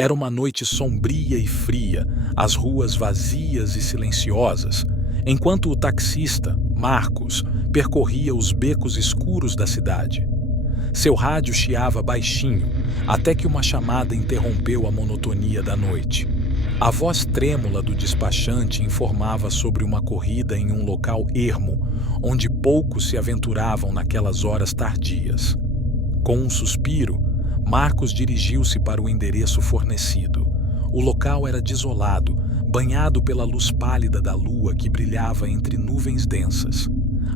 Era uma noite sombria e fria, as ruas vazias e silenciosas, enquanto o taxista, Marcos, percorria os becos escuros da cidade. Seu rádio chiava baixinho, até que uma chamada interrompeu a monotonia da noite. A voz trêmula do despachante informava sobre uma corrida em um local ermo, onde poucos se aventuravam naquelas horas tardias. Com um suspiro, Marcos dirigiu-se para o endereço fornecido. O local era desolado, banhado pela luz pálida da lua que brilhava entre nuvens densas.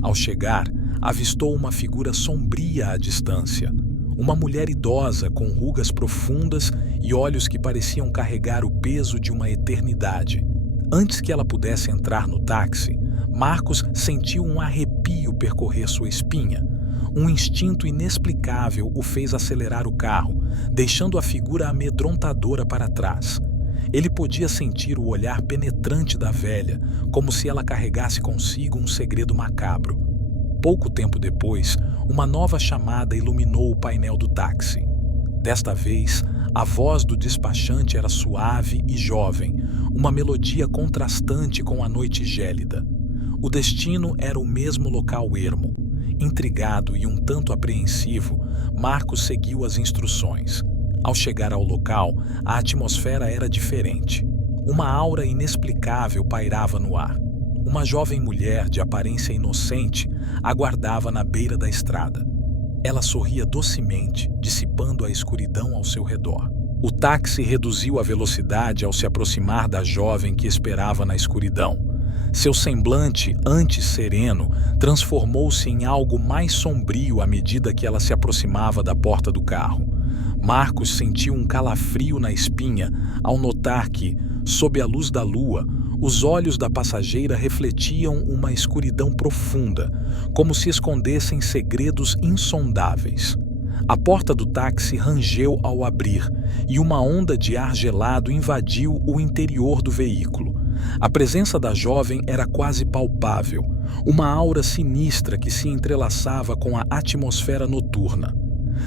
Ao chegar, avistou uma figura sombria à distância. Uma mulher idosa com rugas profundas e olhos que pareciam carregar o peso de uma eternidade. Antes que ela pudesse entrar no táxi, Marcos sentiu um arrepio percorrer sua espinha. Um instinto inexplicável o fez acelerar o carro, deixando a figura amedrontadora para trás. Ele podia sentir o olhar penetrante da velha, como se ela carregasse consigo um segredo macabro. Pouco tempo depois, uma nova chamada iluminou o painel do táxi. Desta vez, a voz do despachante era suave e jovem, uma melodia contrastante com a noite gélida. O destino era o mesmo local ermo. Intrigado e um tanto apreensivo, Marcos seguiu as instruções. Ao chegar ao local, a atmosfera era diferente. Uma aura inexplicável pairava no ar. Uma jovem mulher de aparência inocente aguardava na beira da estrada. Ela sorria docemente, dissipando a escuridão ao seu redor. O táxi reduziu a velocidade ao se aproximar da jovem que esperava na escuridão. Seu semblante, antes sereno, transformou-se em algo mais sombrio à medida que ela se aproximava da porta do carro. Marcos sentiu um calafrio na espinha ao notar que, sob a luz da lua, os olhos da passageira refletiam uma escuridão profunda, como se escondessem segredos insondáveis. A porta do táxi rangeu ao abrir e uma onda de ar gelado invadiu o interior do veículo. A presença da jovem era quase palpável, uma aura sinistra que se entrelaçava com a atmosfera noturna.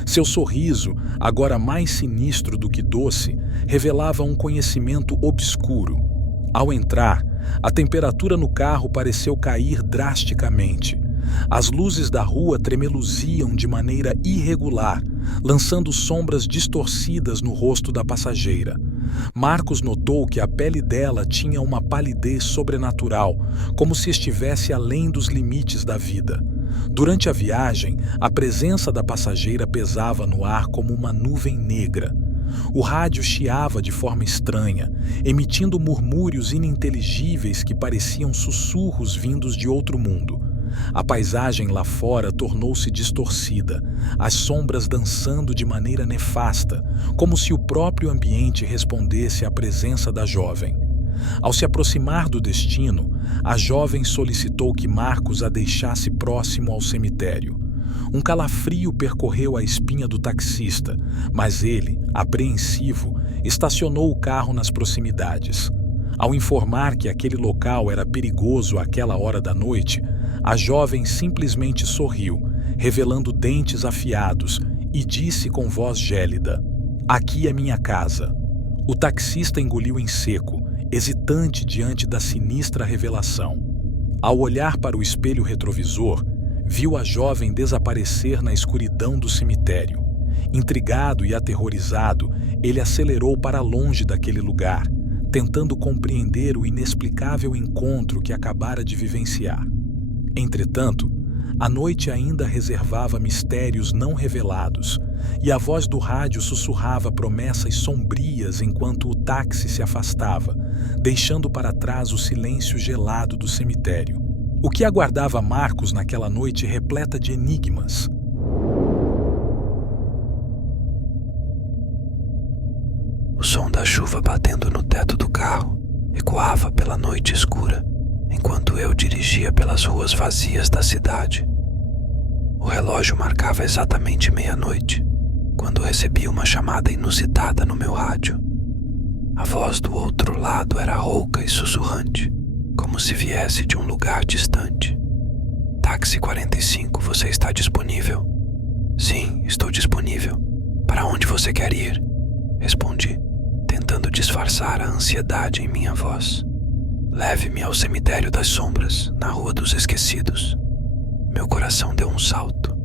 Seu sorriso, agora mais sinistro do que doce, revelava um conhecimento obscuro. Ao entrar, a temperatura no carro pareceu cair drasticamente. As luzes da rua tremeluziam de maneira irregular, lançando sombras distorcidas no rosto da passageira. Marcos notou que a pele dela tinha uma palidez sobrenatural, como se estivesse além dos limites da vida. Durante a viagem, a presença da passageira pesava no ar como uma nuvem negra. O rádio chiava de forma estranha, emitindo murmúrios ininteligíveis que pareciam sussurros vindos de outro mundo. A paisagem lá fora tornou-se distorcida, as sombras dançando de maneira nefasta, como se o próprio ambiente respondesse à presença da jovem. Ao se aproximar do destino, a jovem solicitou que Marcos a deixasse próximo ao cemitério. Um calafrio percorreu a espinha do taxista, mas ele, apreensivo, estacionou o carro nas proximidades. Ao informar que aquele local era perigoso àquela hora da noite, a jovem simplesmente sorriu, revelando dentes afiados, e disse com voz gélida: "Aqui é minha casa." O taxista engoliu em seco, hesitante diante da sinistra revelação. Ao olhar para o espelho retrovisor, viu a jovem desaparecer na escuridão do cemitério. Intrigado e aterrorizado, ele acelerou para longe daquele lugar, tentando compreender o inexplicável encontro que acabara de vivenciar. Entretanto, a noite ainda reservava mistérios não revelados, e a voz do rádio sussurrava promessas sombrias enquanto o táxi se afastava, deixando para trás o silêncio gelado do cemitério. O que aguardava Marcos naquela noite repleta de enigmas? O som da chuva batendo no teto do carro ecoava pela noite escura, enquanto eu dirigia pelas ruas vazias da cidade. O relógio marcava exatamente meia-noite, quando recebi uma chamada inusitada no meu rádio. A voz do outro lado era rouca e sussurrante, como se viesse de um lugar distante. "Táxi 45, você está disponível?" "Sim, estou disponível. Para onde você quer ir?" respondi, disfarçar a ansiedade em minha voz. Leve-me ao cemitério das sombras, na Rua dos Esquecidos. Meu coração deu um salto.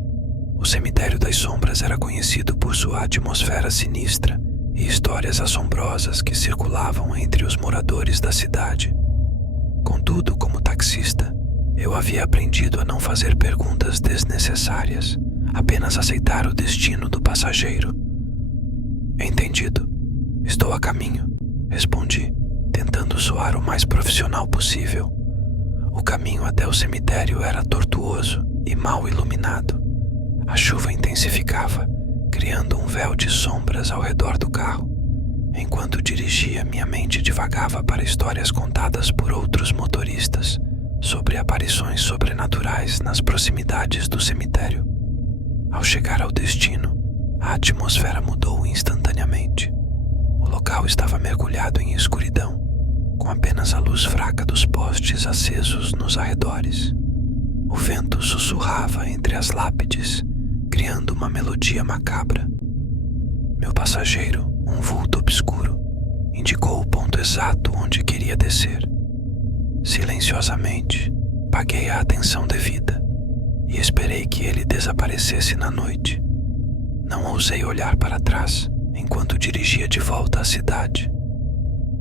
O cemitério das sombras era conhecido por sua atmosfera sinistra e histórias assombrosas que circulavam entre os moradores da cidade. Contudo, como taxista, eu havia aprendido a não fazer perguntas desnecessárias, apenas aceitar o destino do passageiro. Entendido. Estou a caminho, respondi, tentando soar o mais profissional possível. O caminho até o cemitério era tortuoso e mal iluminado. A chuva intensificava, criando um véu de sombras ao redor do carro. Enquanto dirigia, minha mente divagava para histórias contadas por outros motoristas sobre aparições sobrenaturais nas proximidades do cemitério. Ao chegar ao destino, a atmosfera mudou instantaneamente. O local estava mergulhado em escuridão, com apenas a luz fraca dos postes acesos nos arredores. O vento sussurrava entre as lápides, criando uma melodia macabra. Meu passageiro, um vulto obscuro, indicou o ponto exato onde queria descer. Silenciosamente, paguei a atenção devida e esperei que ele desaparecesse na noite. Não ousei olhar para trás enquanto dirigia de volta à cidade.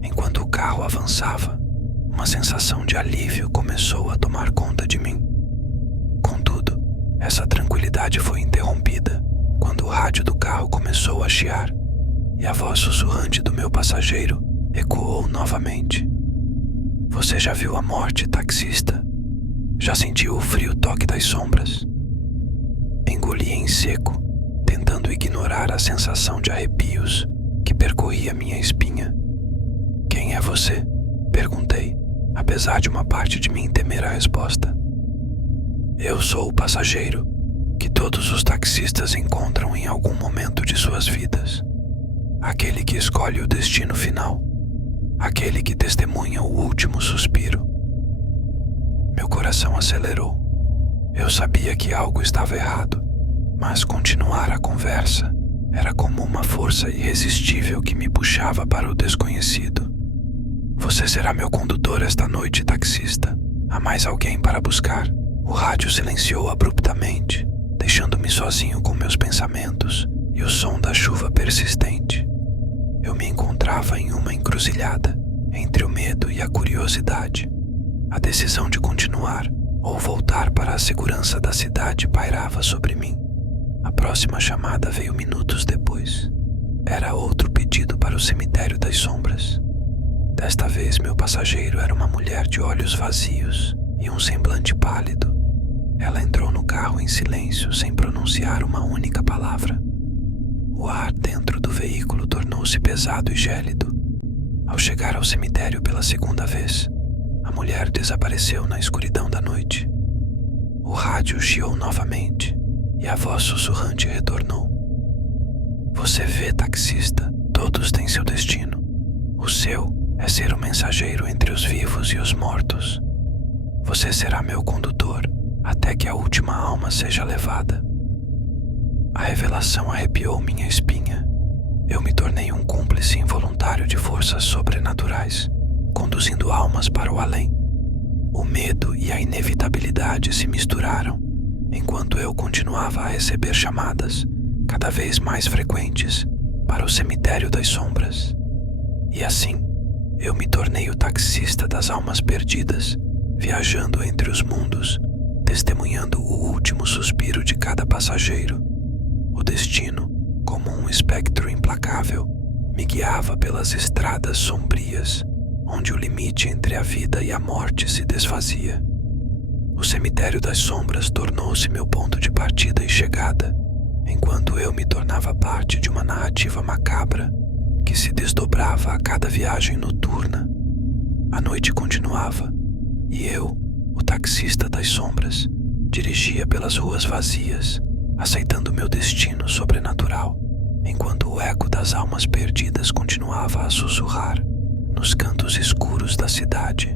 Enquanto o carro avançava, uma sensação de alívio começou a tomar conta de mim. Contudo, essa tranquilidade foi interrompida quando o rádio do carro começou a chiar e a voz sussurrante do meu passageiro ecoou novamente. Você já viu a morte, taxista? Já sentiu o frio toque das sombras? Engoli em seco, tentando ignorar a sensação de arrepios que percorria minha espinha. Quem é você? Perguntei, apesar de uma parte de mim temer a resposta. Eu sou o passageiro que todos os taxistas encontram em algum momento de suas vidas. Aquele que escolhe o destino final. Aquele que testemunha o último suspiro. Meu coração acelerou. Eu sabia que algo estava errado, mas continuar a conversa era como uma força irresistível que me puxava para o desconhecido. Você será meu condutor esta noite, taxista. Há mais alguém para buscar? O rádio silenciou abruptamente, deixando-me sozinho com meus pensamentos e o som da chuva persistente. Eu me encontrava em uma encruzilhada, entre o medo e a curiosidade. A decisão de continuar ou voltar para a segurança da cidade pairava sobre mim. A próxima chamada veio minutos depois. Era outro pedido para o cemitério das sombras. Desta vez, meu passageiro era uma mulher de olhos vazios e um semblante pálido. Ela entrou no carro em silêncio, sem pronunciar uma única palavra. O ar dentro do veículo tornou-se pesado e gélido. Ao chegar ao cemitério pela segunda vez, a mulher desapareceu na escuridão da noite. O rádio chiou novamente e a voz sussurrante retornou. Você vê, taxista, todos têm seu destino. O seu é ser o mensageiro entre os vivos e os mortos. Você será meu condutor até que a última alma seja levada. A revelação arrepiou minha espinha. Eu me tornei um cúmplice involuntário de forças sobrenaturais, conduzindo almas para o além. O medo e a inevitabilidade se misturaram, enquanto eu continuava a receber chamadas, cada vez mais frequentes, para o cemitério das sombras. E assim, eu me tornei o taxista das almas perdidas, viajando entre os mundos, testemunhando o último suspiro de cada passageiro. O destino, como um espectro implacável, me guiava pelas estradas sombrias, onde o limite entre a vida e a morte se desfazia. O cemitério das sombras tornou-se meu ponto de partida e chegada, enquanto eu me tornava parte de uma narrativa macabra que se desdobrava a cada viagem noturna. A noite continuava, e eu, o taxista das sombras, dirigia pelas ruas vazias, aceitando meu destino sobrenatural, enquanto o eco das almas perdidas continuava a sussurrar nos cantos escuros da cidade.